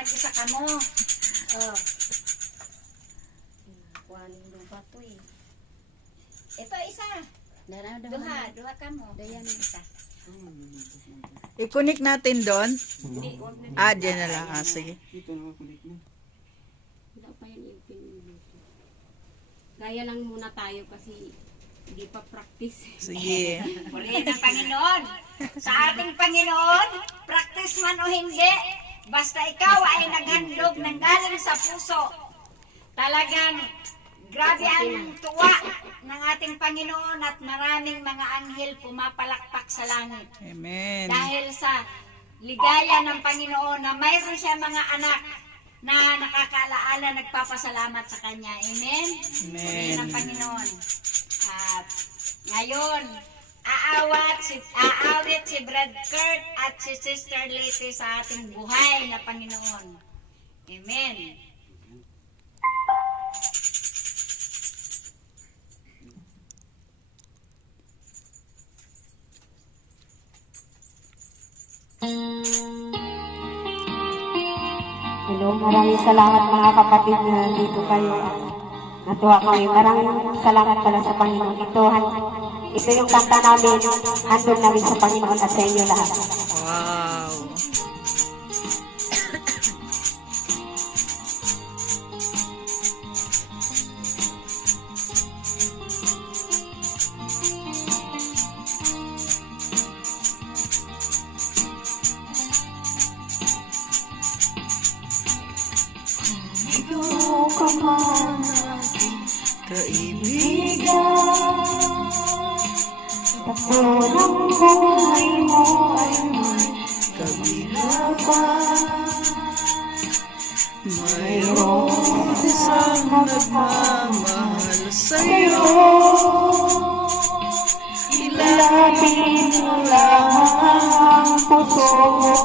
tag-isa ka mo. Oh. Kuhanin mo ba ito eh. Ito isa. Duha ka mo. Dayan isa. I-connect natin doon. Hindi, wag na. Diyan na lang. Sige. Dito na kulit na. Wala pa yan i-open. Gaya lang muna tayo kasi hindi pa practice. Sige. Purihin ng Panginoon. Sa ating Panginoon, practice man o hindi, basta ikaw ay naghandog ng galing sa puso. Talagang grabe ang tuwa ng ating Panginoon at maraming mga anghel pumapalakpak sa langit. Amen. Dahil sa ligaya ng Panginoon na mayroon siya mga anak na nakakaalaala, nagpapasalamat sa Kanya. Amen? Amen. Ng Panginoon. At ngayon, aawit si Brad Kurt at si Sister Lizzie sa ating buhay na Panginoon. Amen. Hello, maraming salamat mga kapatid na dito kayo. Natuwa kami. Maraming salamat pala sa Panginoon. Ito yung kanta namin, handog namin sa Panginoon at sa inyo lahat. Wow. Ikaw ka man aking kaibigan, Takbo ng buhay mo ay may kabilapan. Mayroon isang nagmamahal sa'yo. ilapit mo lang ang puso mo.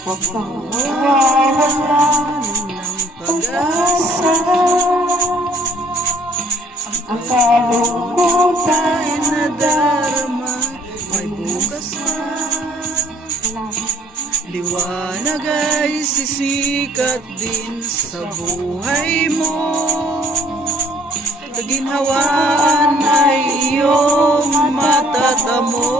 Huwag kang mawawala ng pag-asa. ang kalungkutan. Ay nadarama, may bukas pa. Liwanag ay sisikat din sa buhay mo. Kaginhawaan ay iyong matatamo.